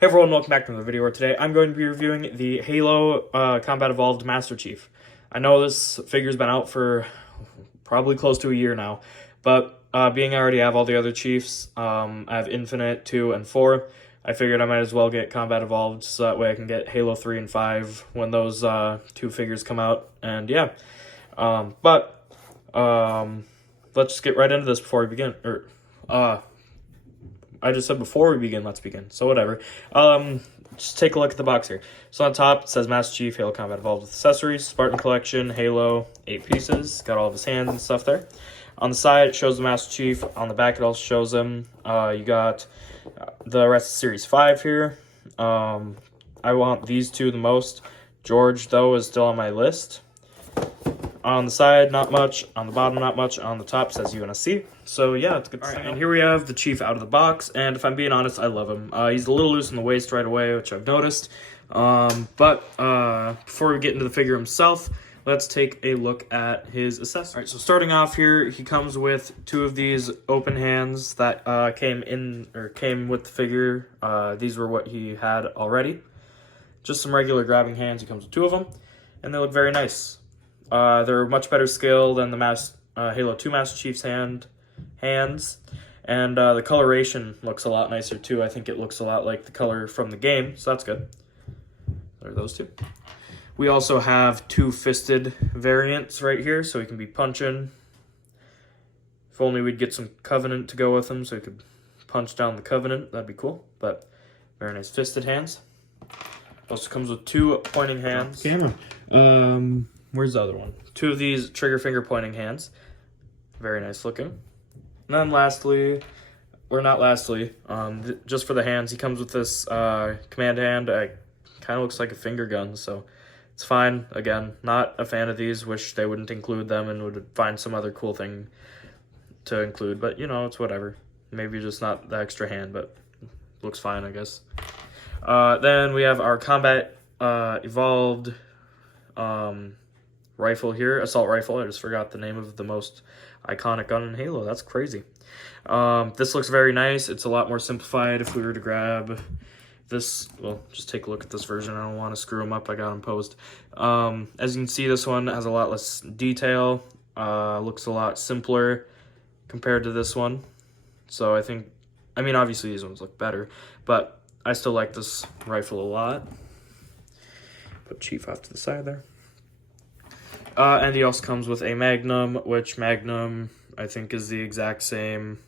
Hey everyone, welcome back to another video where today I'm going to be reviewing the Halo Combat Evolved Master Chief. I know this figure's been out for probably close to a year now, but being I already have all the other Chiefs, I have Infinite, 2, and 4, I figured I might as well get Combat Evolved so that way I can get Halo 3 and 5 when those two figures come out, and yeah. Let's just get right into this before we begin, I just said before we begin, let's begin. So whatever. Just take a look at the box here. So on top, it says Master Chief, Halo Combat Evolved with accessories, Spartan Collection, Halo, 8 pieces. Got all of his hands and stuff there. On the side, it shows the Master Chief. On the back, it also shows him. You got the rest of Series 5 here. I want these two the most. George, though, is still on my list. On the side, not much. On the bottom, not much. On the top, says UNSC. So, yeah, it's good. All right, and here we have the Chief out of the box. And if I'm being honest, I love him. He's a little loose in the waist right away, which I've noticed. Before we get into the figure himself, let's take a look at his accessories. All right, so starting off here, he comes with two of these open hands that came with the figure. These were what he had already. Just some regular grabbing hands. He comes with two of them, and they look very nice. They're much better scale than the Halo 2 Master Chief's hands, and the coloration looks a lot nicer too. I think it looks a lot like the color from the game, so that's good. There are those two. We also have two fisted variants right here, so he can be punching. If only we'd get some Covenant to go with him, so he could punch down the Covenant. That'd be cool, but very nice fisted hands. Also comes with two pointing hands. Camera. Where's the other one? Two of these trigger finger pointing hands. Very nice looking. And then lastly, or not lastly, just for the hands, he comes with this command hand. Kind of looks like a finger gun, so it's fine. Again, not a fan of these. Wish they wouldn't include them and would find some other cool thing to include. But, you know, it's whatever. Maybe just not the extra hand, but looks fine, I guess. Then we have our Combat Evolved rifle here, assault rifle. I just forgot the name of the most iconic gun in Halo. That's crazy. This looks very nice. It's a lot more simplified. If we were to grab this, well, just take a look at this version. I don't want to screw them up. I got them posed. As you can see, this one has a lot less detail. Looks a lot simpler compared to this one. So I mean, obviously these ones look better, but I still like this rifle a lot. Put Chief off to the side there. And he also comes with a Magnum, which Magnum, I think, is the exact same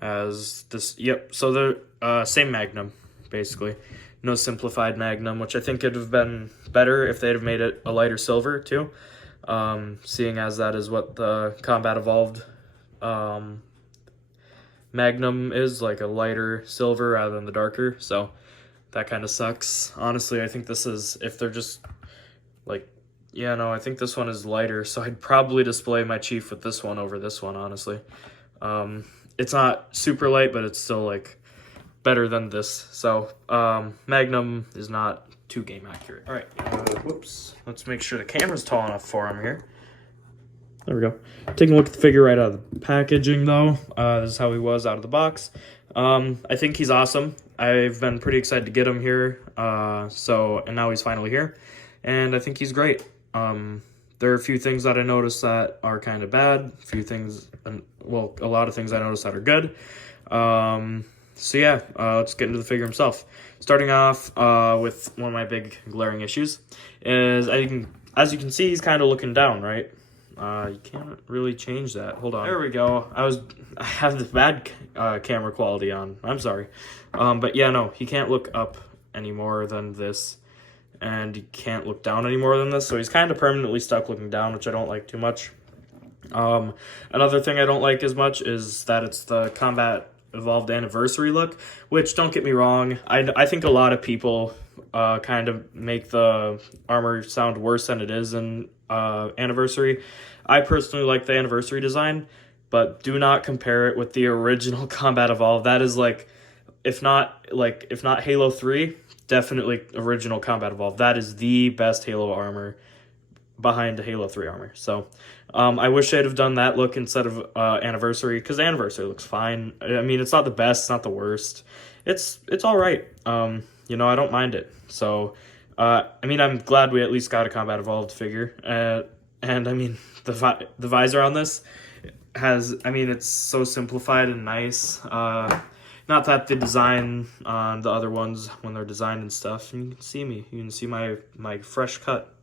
as this. Yep, so the same Magnum, basically. No simplified Magnum, which I think could have been better if they'd have made it a lighter silver, too. Seeing as that is what the Combat Evolved Magnum is, like a lighter silver rather than the darker. So that kind of sucks. Honestly, I think this is, if they're just, like, yeah, no, I think this one is lighter, so I'd probably display my Chief with this one over this one, honestly. It's not super light, but it's still, like, better than this. So, Magnum is not too game accurate. All right, whoops. Let's make sure the camera's tall enough for him here. There we go. Taking a look at the figure right out of the packaging, though. This is how he was out of the box. I think he's awesome. I've been pretty excited to get him here, and now he's finally here. And I think he's great. There are a few things that I noticed that are kind of bad. A few things, well, a lot of things I noticed that are good. So yeah, let's get into the figure himself. Starting off with one of my big glaring issues is, as you can see, he's kind of looking down, right? You can't really change that. Hold on. There we go. I have the bad camera quality on. I'm sorry. But yeah, no, he can't look up any more than this. And he can't look down any more than this, so he's kind of permanently stuck looking down, which I don't like too much. Another thing I don't like as much is that it's the Combat Evolved Anniversary look, which, don't get me wrong, I think a lot of people kind of make the armor sound worse than it is in Anniversary. I personally like the Anniversary design, but do not compare it with the original Combat Evolved. That is if not Halo 3, definitely original Combat Evolved. That is the best Halo armor behind the Halo 3 armor. So I wish they'd have done that look instead of Anniversary, because Anniversary looks fine. I mean, it's not the best, it's not the worst. it's all right. You know, I don't mind it. So, I mean, I'm glad we at least got a Combat Evolved figure. And I mean, the visor on this has, I mean, it's so simplified and nice. Not that the design on the other ones, when they're designed and stuff, and you can see me. You can see my fresh cut.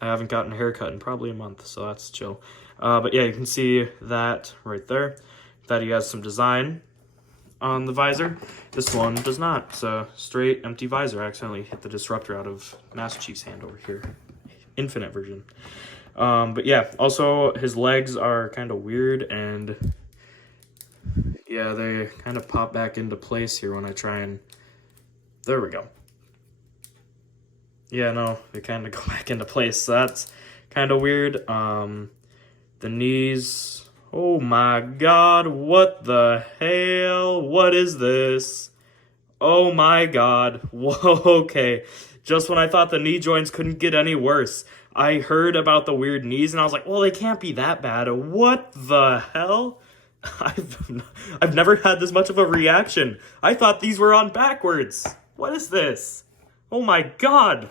I haven't gotten a haircut in probably a month, so that's chill. But yeah, you can see that right there, that he has some design on the visor. This one does not. It's a straight empty visor. I accidentally hit the disruptor out of Master Chief's hand over here. Infinite version. But yeah, also his legs are kind of weird, and yeah, they kind of pop back into place here when I try and... There we go. Yeah, no, they kind of go back into place, so that's kind of weird. The knees... Oh my god, what the hell? What is this? Oh my god. Whoa, okay. Just when I thought the knee joints couldn't get any worse, I heard about the weird knees, and I was like, well, they can't be that bad. What the hell? I've never had this much of a reaction. I thought these were on backwards. What is this? Oh my god.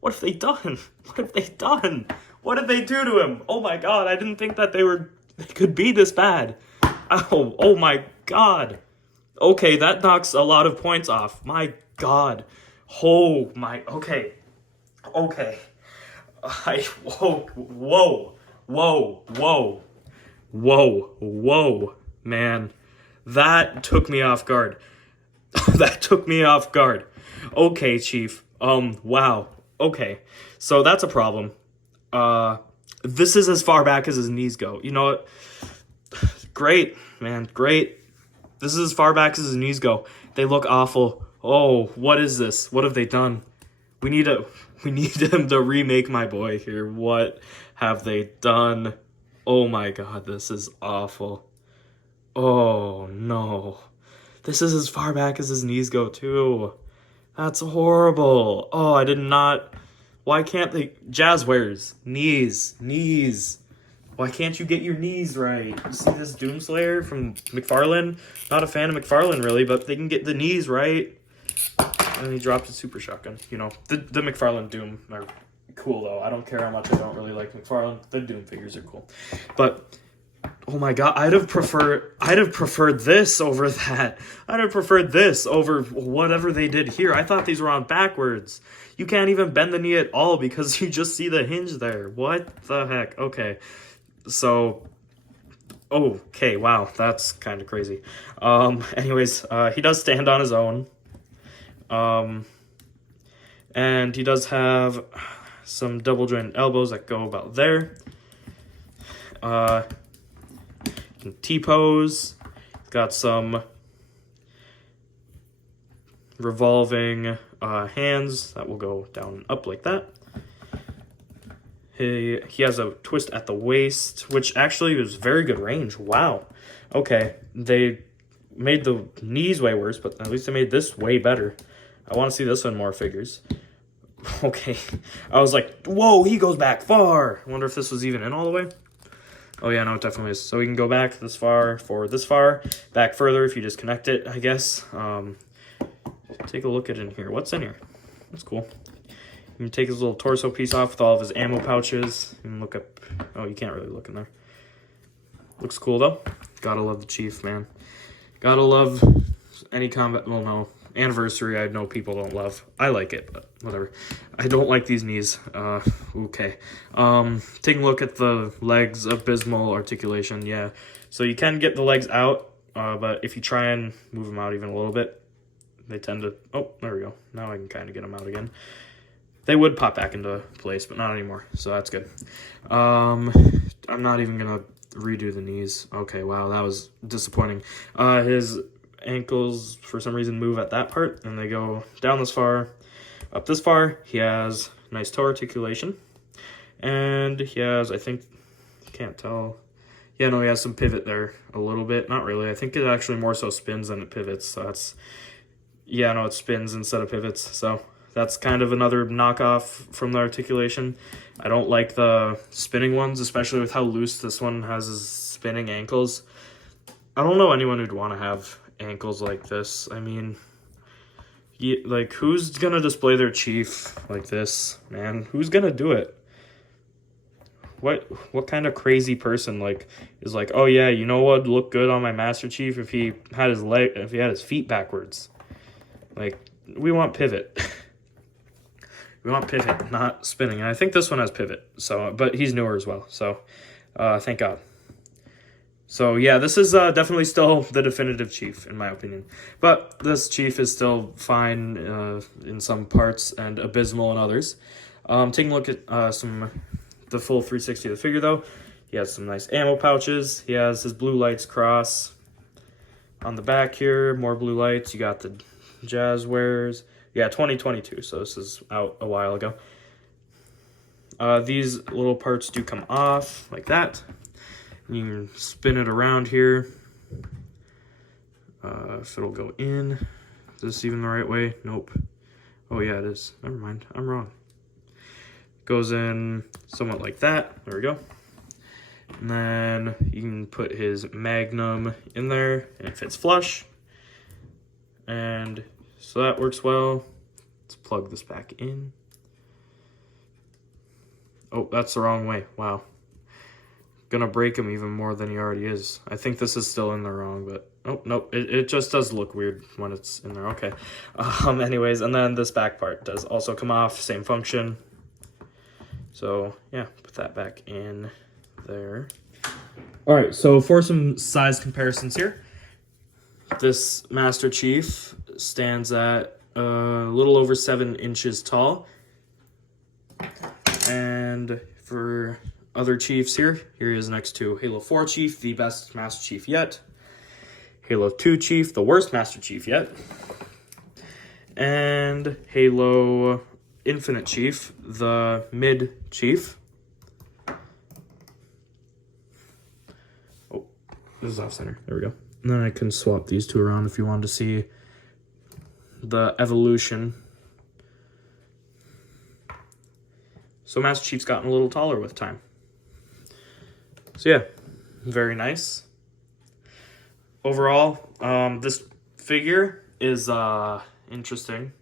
What have they done? What have they done? What did they do to him? Oh my god, I didn't think that they could be this bad. Oh my god. Okay, that knocks a lot of points off. My god. Oh my, okay. Okay. Whoa, man. That took me off guard. That took me off guard. Okay, Chief. Wow. Okay. So that's a problem. This is as far back as his knees go. You know what? Great, man. Great. This is as far back as his knees go. They look awful. Oh, what is this? What have they done? We need him to remake my boy here. What have they done? Oh my god, this is awful. Oh no. This is as far back as his knees go too. That's horrible. Oh, I did not... Why can't they... Jazwares. Knees. Why can't you get your knees right? You see this Doomslayer from McFarlane? Not a fan of McFarlane, really, but they can get the knees right. And he dropped a super shotgun. You know, the McFarlane Doom are cool, though. I don't care how much I don't really like McFarlane. The Doom figures are cool. But... Oh my god, I'd have preferred this over that. I'd have preferred this over whatever they did here. I thought these were on backwards. You can't even bend the knee at all because you just see the hinge there. What the heck? Okay. So, okay, wow, that's kind of crazy. Anyways, he does stand on his own. And he does have some double jointed elbows that go about there. T-pose. Got some revolving hands that will go down and up like that. He has a twist at the waist, which actually was very good range. Wow. Okay, they made the knees way worse, but at least they made this way better. I want to see this on more figures. Okay, I was like, whoa, he goes back far. I wonder if this was even in all the way. Oh yeah, no, it definitely is. So we can go back this far, forward this far, back further if you just connect it, I guess. Take a look at it in here. What's in here? That's cool. You can take his little torso piece off with all of his ammo pouches. You can look up... Oh, you can't really look in there. Looks cool, though. Gotta love the Chief, man. Gotta love any combat... Well, no. Anniversary, I know people don't love. I like it, but whatever. I don't like these knees. Okay. Taking a look at the legs, abysmal articulation, yeah. So you can get the legs out, but if you try and move them out even a little bit, they tend to... Oh, there we go. Now I can kind of get them out again. They would pop back into place, but not anymore, so that's good. I'm not even going to redo the knees. Okay, wow, that was disappointing. His ankles, for some reason, move at that part, and they go down this far, up this far. He has nice toe articulation, and he has, I think, can't tell. Yeah, no, he has some pivot there a little bit. Not really. I think it actually more so spins than it pivots, so that's... Yeah, no, it spins instead of pivots, so... That's kind of another knockoff from the articulation. I don't like the spinning ones, especially with how loose this one has his spinning ankles. I don't know anyone who'd want to have ankles like this. I mean, like, who's gonna display their chief like this, man? Who's gonna do it? What kind of crazy person like is like, oh yeah, you know what would look good on my Master Chief if he had his feet backwards? Like, we want pivot. We want pivot, not spinning. And I think this one has pivot. So, but he's newer as well. So, thank God. So yeah, this is definitely still the definitive Chief in my opinion. But this Chief is still fine in some parts and abysmal in others. Taking a look at the full 360 of the figure though. He has some nice ammo pouches. He has his blue lights cross on the back here. More blue lights. You got the Jazwares. Yeah, 2022, so this is out a while ago. These little parts do come off like that. You can spin it around here. If it'll go in. Is this even the right way? Nope. Oh yeah, it is. Never mind, I'm wrong. Goes in somewhat like that. There we go. And then you can put his Magnum in there, and it fits flush. And so that works well. Let's plug this back in. Oh, that's the wrong way. Wow. Gonna break him even more than he already is. I think this is still in there wrong, but oh, nope. It just does look weird when it's in there. Okay. Anyways, and then this back part does also come off. Same function. So, yeah, put that back in there. All right, so for some size comparisons here. This Master Chief stands at a little over 7 inches tall. And for other Chiefs here he is next to Halo 4 Chief, the best Master Chief yet. Halo 2 Chief, the worst Master Chief yet. And Halo Infinite Chief, the mid Chief. Oh, this is off center. There we go. And then I can swap these two around if you wanted to see the evolution. So Master Chief's gotten a little taller with time. So yeah, very nice. Overall, this figure is interesting.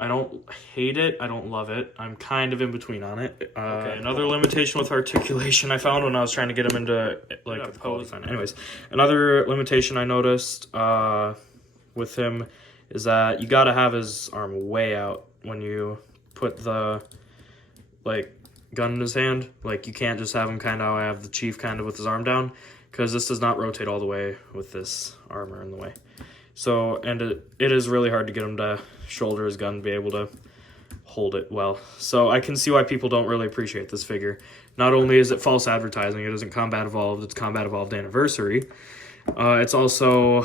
I don't hate it. I don't love it. I'm kind of in between on it. Okay, another limitation with articulation I found when I was trying to get him into like a pose. Anyways, another limitation I noticed with him is that you got to have his arm way out when you put the gun in his hand. Like, you can't just have him kind of how I have the Chief kind of with his arm down, because this does not rotate all the way with this armor in the way. So, and it is really hard to get him to shoulder his gun, be able to hold it well. So I can see why people don't really appreciate this figure. Not only is it false advertising, it isn't Combat Evolved, it's Combat Evolved Anniversary. It's also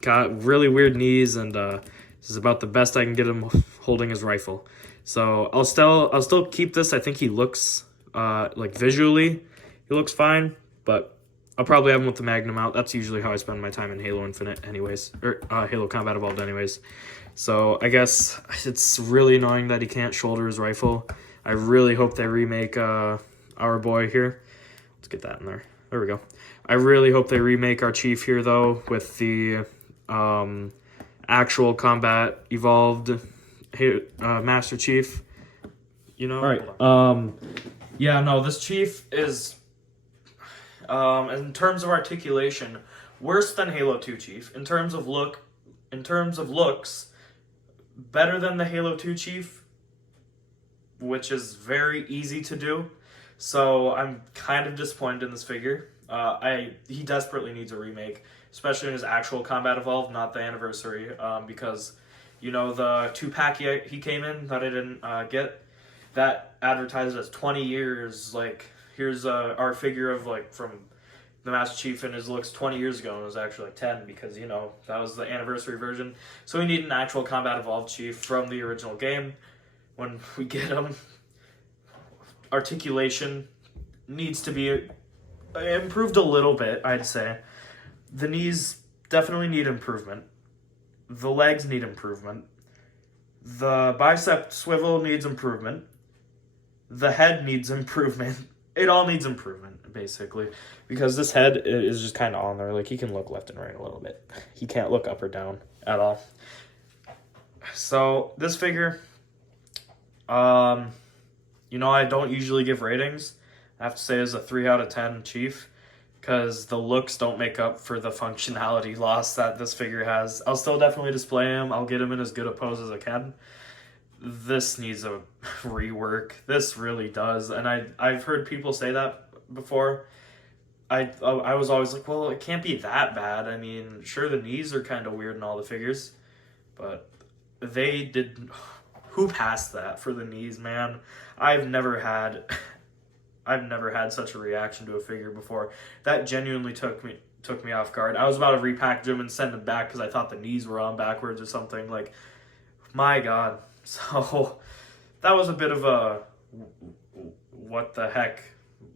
got really weird knees, and this is about the best I can get him holding his rifle. So I'll still keep this. I think he looks visually, he looks fine, but I'll probably have him with the Magnum out. That's usually how I spend my time in Halo Infinite anyways, or Halo Combat Evolved anyways. So I guess it's really annoying that he can't shoulder his rifle. I really hope they remake our boy here. Let's get that in there. There we go. I really hope they remake our Chief here, though, with the actual Combat Evolved Master Chief. You know? All right. Yeah, no, this Chief is... in terms of articulation, worse than Halo 2 Chief. In terms of looks, better than the Halo 2 Chief, which is very easy to do. So I'm kind of disappointed in this figure. He desperately needs a remake, especially in his actual Combat Evolved, not the Anniversary, because, you know, the 2-pack he came in that I didn't get, that advertised as 20 years, like... Here's our figure of, from the Master Chief, and his looks 20 years ago, and it was actually 10, because, you know, that was the anniversary version. So we need an actual Combat Evolved Chief from the original game. When we get him, articulation needs to be improved a little bit, I'd say. The knees definitely need improvement. The legs need improvement. The bicep swivel needs improvement. The head needs improvement. it all needs improvement, basically, because this head is just kind of on there. Like, he can look left and right a little bit. He can't look up or down at all. So this figure, I don't usually give ratings. I have to say is a 3 out of 10 Chief, because the looks don't make up for the functionality loss that this figure has. I'll still definitely display him. I'll get him in as good a pose as I can. This needs a rework. This really does. And I've heard people say that before. I was always like, well, it can't be that bad. I mean, sure, the knees are kind of weird in all the figures, but they did. Who passed that for the knees, man? I've never had such a reaction to a figure before. That genuinely took me off guard. I was about to repackage him and send him back because I thought the knees were on backwards or something. Like, my God. So that was a bit of a what the heck,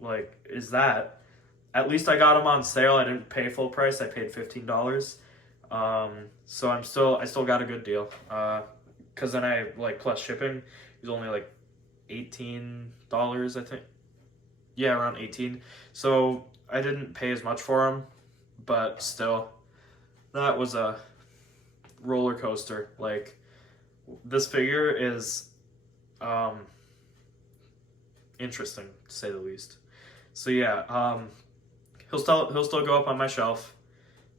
like, is that? At least I got him on sale. I didn't pay full price. I paid $15. So I still got a good deal. Because then I, like, plus shipping, he's only like $18, I think. Yeah, around 18. So I didn't pay as much for him, but still, that was a roller coaster. Like, this figure is interesting, to say the least. So yeah, he'll still go up on my shelf.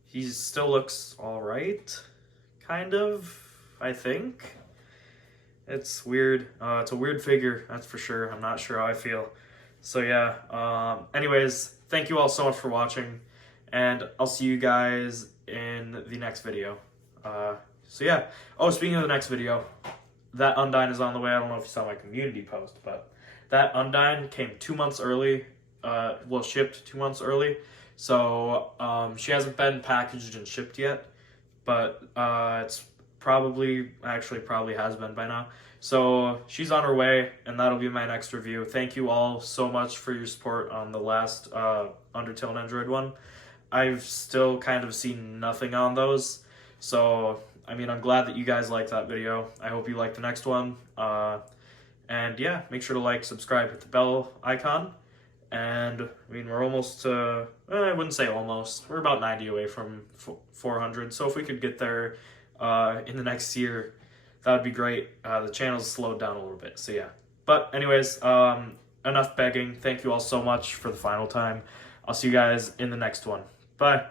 He still looks all right, kind of, I think. It's weird. It's a weird figure, that's for sure. I'm not sure how I feel. So yeah, anyways, thank you all so much for watching, and I'll see you guys in the next video. So yeah. Oh, speaking of the next video, that Undyne is on the way. I don't know if you saw my community post, but that Undyne came 2 months early. Shipped 2 months early. So she hasn't been packaged and shipped yet, but it's probably has been by now. So she's on her way, and that'll be my next review. Thank you all so much for your support on the last Undertale and Android one. I've still kind of seen nothing on those, so I mean, I'm glad that you guys liked that video. I hope you like the next one. And yeah, make sure to like, subscribe, hit the bell icon. And I mean, we're almost I wouldn't say almost. We're about 90 away from 400. So if we could get there in the next year, that would be great. The channel's slowed down a little bit. So yeah. But anyways, enough begging. Thank you all so much for the final time. I'll see you guys in the next one. Bye.